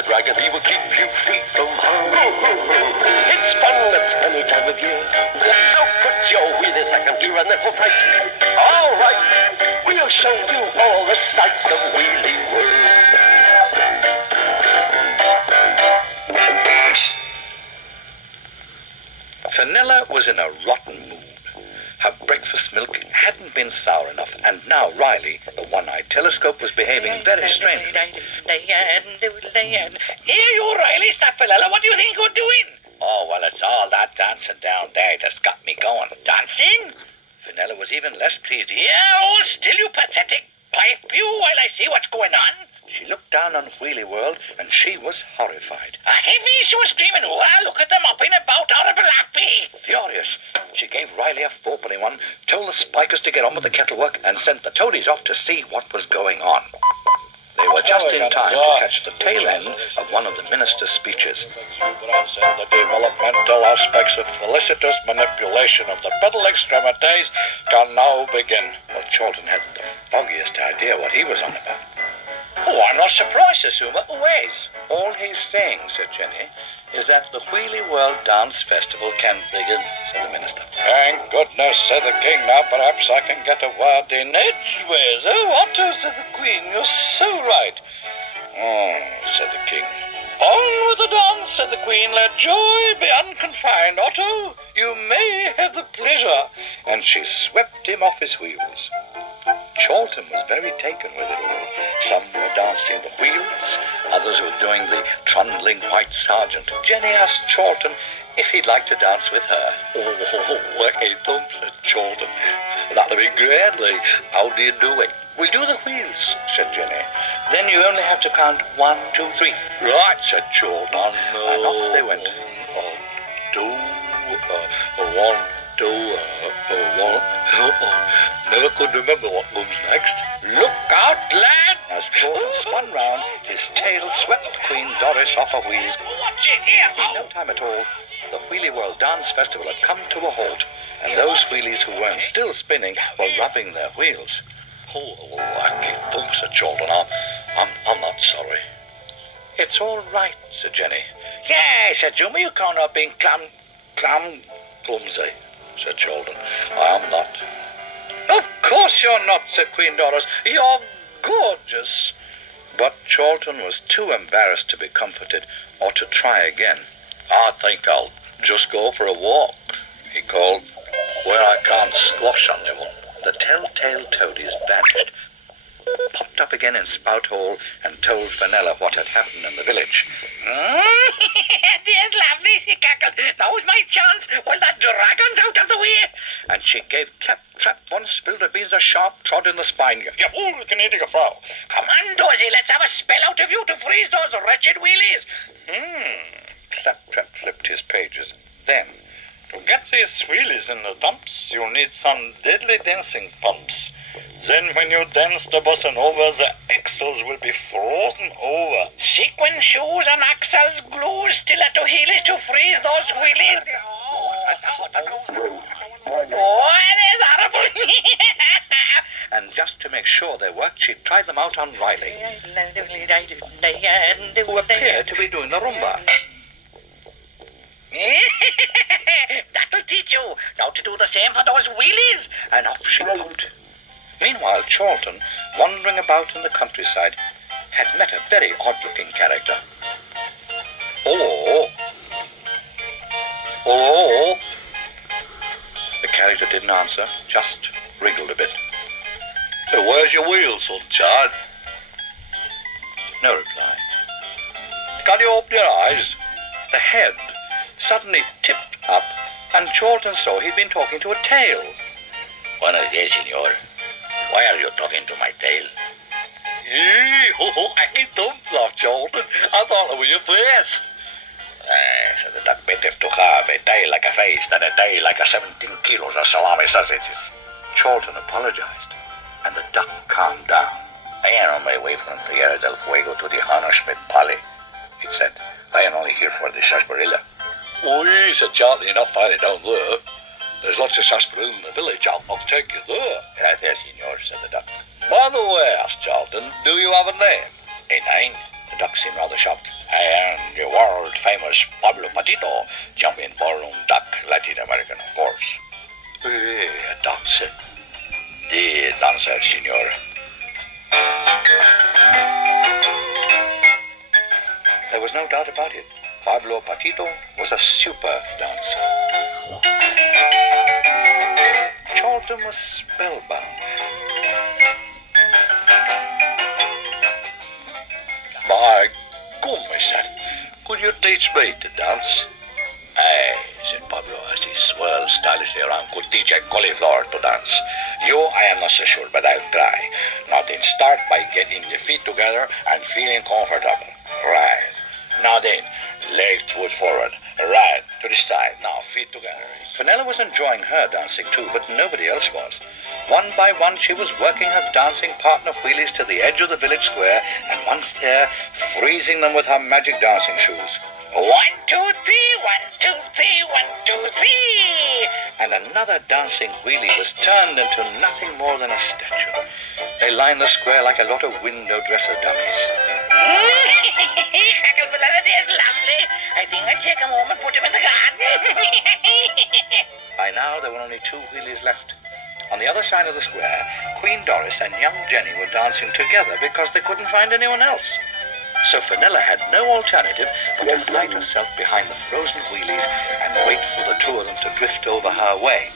the dragon, he will keep you free from harm. It's fun at any time of year. So put your wheelies back and do run that for fright. All right, we'll show you all the sights of Wheelie World. Fenella was in a rotten mood. Her breakfast milk hadn't been sour enough, and now Riley, the one-eyed telescope, was behaving very strangely. Here you, Riley, stop, Fenella. What do you think you're doing? Oh, well, it's all that dancing down there that's got me going. Dancing? Fenella was even less pleased. Yeah, hold still, you pathetic. Pipe you while I see what's going on. She looked down on Wheelie World, and she was horrified. Heavy, she was screaming, well, look at them up and about, horrible happy. Furious, she gave Riley a fourpenny one, told the spikers to get on with the kettle work, and sent the toadies off to see what was going on. They were just in time to catch the tail end of one of the minister's speeches. The developmental aspects of felicitous manipulation of the pedal extremities can now begin. Well, Charlton hadn't the foggiest idea what he was on about. Oh, I'm not surprised, Asuma. Always. All he's saying, said Jenny, is that the Wheelie World Dance Festival can begin, said the minister. Thank goodness, said the king. Now perhaps I can get a word in edgeways. Oh, Otto, said the queen, you're so right. Oh, said the king. On with the dance, said the queen. Let joy be unconfined. Otto, you may have the pleasure. And she swept him off his wheels. Charlton was very taken with it all. Some were dancing the wheels, others were doing the trundling white sergeant. Jenny asked Charlton if he'd like to dance with her. Oh, I don't, said Charlton. That'll be great, Lee. How do you do it? We'll do the wheels, said Jenny. Then you only have to count 1, 2, 3. Right, said Charlton. And off they went. 1, 2, 1. Never could remember what comes next. Look out, lad. As Charlton spun round, his tail swept Queen Doris off her wheels. Watch it here. In no time at all, the Wheelie World Dance Festival had come to a halt, and those wheelies who weren't still spinning were rubbing their wheels. Oh, wacky thump, said Charlton. I'm not sorry. It's all right, said Jenny. Yeah, said Jummy, you can't have been clumsy, said Charlton. I am not. Of course you're not, said Queen Doris. You're gorgeous. But Charlton was too embarrassed to be comforted or to try again. I think I'll just go for a walk, he called, where I can't squash anyone. The telltale toadies vanished, popped up again in Spout Hall, and told Fenella what had happened in the village. Dear lovely, he cackled. Now's my chance while that dragon's out of the way. And she gave Clap-Trap one Spilderbeans a sharp prod in the spine. You fool, gnädige Frau. Come on, Dorsey, let's have a spell out of you to freeze those wretched wheelies. Clap-Trap flipped his pages. Then, to get these wheelies in the dumps, you need some deadly dancing pumps. Then when you dance the bossa nova, the axles will be frozen over. Sequin shoes and axles, glue, stiletto heelys to freeze those wheelies. Oh, it is horrible. and just to make sure they worked, she tried them out on Riley, who appeared to be doing the rumba. That'll teach you. Now to do the same for those wheelies. And off she moved. Meanwhile, Charlton, wandering about in the countryside, had met a very odd-looking character. Oh. Oh. The character didn't answer, just wriggled a bit. Hey, where's your wheels, son child? No reply. Can you open your eyes? The head suddenly tipped up, and Charlton saw he'd been talking to a tail. Buenos dias, senor. Why are you talking to my tail? I don't laugh, Charlton. I thought it was your face. So the duck better to have a tail like a face than a tail like a 17 kilos of salami sausages. Charlton apologized, and the duck calmed down. I am on my way from Tierra del Fuego to the Hammersmith Valley, it said. I am only here for the sarsaparilla. Oh, said Charlton, you're not finding down there. There's lots of sarsaparilla in the village. I'll take you there. Gracias, senor, said the duck. By the way, asked Charlton, do you have a name? A name? The duck seemed rather shocked. And the world-famous Pablo Patito jumping ballroom duck, Latin American, of course. A dancer. The dancer, senor. There was no doubt about it. Pablo Patito was a superb dancer. Charlton was spellbound. By goodness, son, could you teach me to dance? Aye, said Pablo as he swirled stylishly around. Could teach a cauliflower to dance. You, I am not so sure, but I'll try. Now then, start by getting the feet together and feeling comfortable. Right. Now then, legs foot forward. Right. To the side. Now, feet together. Fenella was enjoying her dancing too, but nobody else was. One by one, she was working her dancing partner wheelies to the edge of the village square, and once there, freezing them with her magic dancing shoes. 1, 2, 3, 1, 2, 3, 1, 2, 3. And another dancing wheelie was turned into nothing more than a statue. They lined the square like a lot of window dresser dummies. Huckleberry is lovely. I think I'll take him home and put him in the garden. By now, there were only 2 wheelies left. On the other side of the square, Queen Doris and young Jenny were dancing together because they couldn't find anyone else. So Fenella had no alternative but to hide herself behind the frozen wheelies and wait for the 2 of them to drift over her way.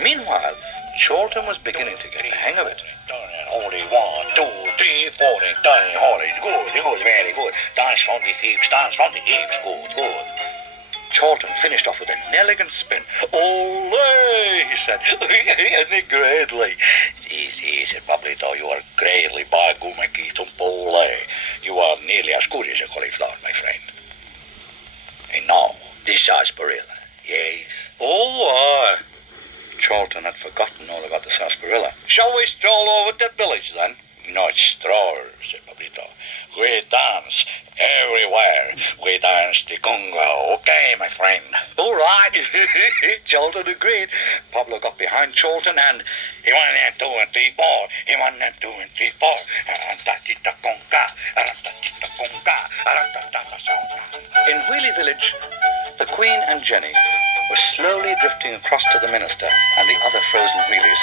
Meanwhile, Charlton was beginning to get the hang of it. Holy 1, 2, 3, 4, done. Holy, good, very good. Dance from the hips, good. Charlton finished off with an elegant spin. Ole, he said. Greatly. Easy, said Pablito. You are greatly by Gumaki Tumpole. You are nearly as good as a cauliflower, my friend. And now, this sarsaparilla. Yes. Oh, Charlton had forgotten all about the sarsaparilla. Shall we stroll over to the village, then? Not stroll, said Pablito. We dance everywhere. We dance the conga. Okay, my friend. All right. Charlton agreed. Pablo got behind Charlton and... He 1 and 2 and 3, 4. He 1 and 2 and 3, 4. Ratatita conga. Ratatita conga. Ratatata conga. In Wheelie Village, the Queen and Jenny were slowly drifting across to the minister and the other frozen wheelies.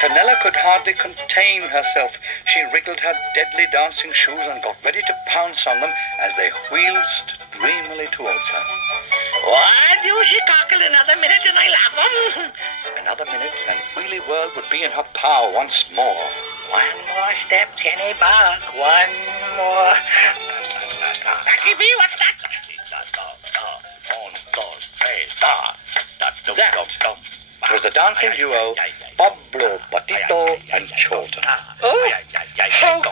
Fenella could hardly contain herself. She wriggled her deadly dancing shoes and got ready to pounce on them as they wheeled dreamily towards her. What? You she cockle another minute and I love him. Another minute and Wheelie World would be in her power once more. 1 more step, Jenny Buck. 1 more. Lucky me, what's that? That was the dancing duo, Pablo Patito and Charlton. Oh, how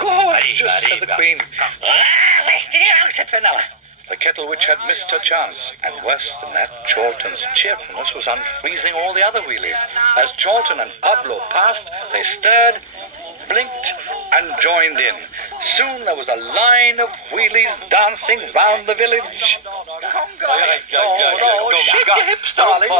gorgeous, said the Queen. Where's the house, said Fenella. The Kettle Witch had missed her chance, and worse than that, Charlton's cheerfulness was unfreezing all the other wheelies. As Charlton and Pablo passed, they stirred, blinked, and joined in. Soon there was a line of wheelies dancing round the village. Shake your hips, darling.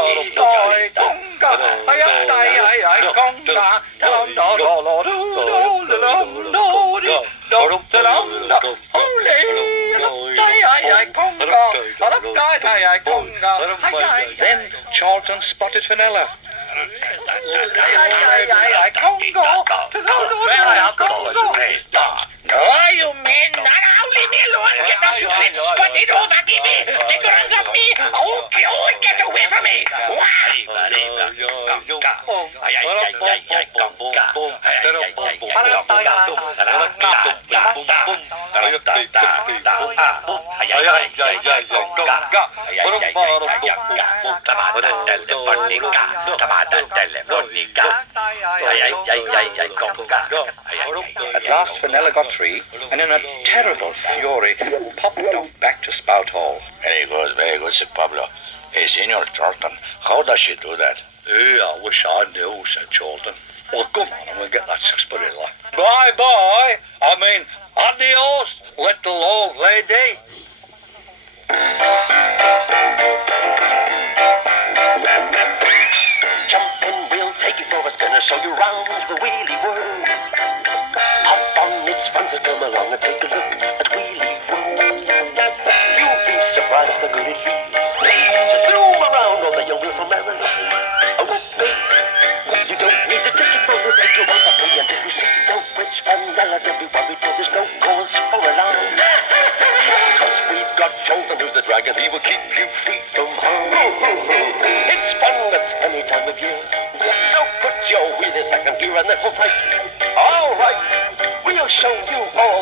Conga. Then Charlton spotted Fenella. No, you men, now leave me alone. Get out, you bitch. Put it over, give me. Take your hands off me. Oh, get away from me. At last Fenella got free, and in a terrible fury, popped off back to Spout Hall. Very good, said Pablo. Hey, Senor Charlton, how does she do that? I wish I knew, said Charlton. Well, come on, and we'll get that sarsaparilla. Bye-bye. I mean, adios, little old lady. Jump and we'll take you for a spin, show you round the Wheelie World. Hop on its fun, so come along and take a look at Wheelie World. dragon, he will keep you free from harm. It's fun at any time of year. So put your wheelie second gear and then we'll fight. All right, we'll show you all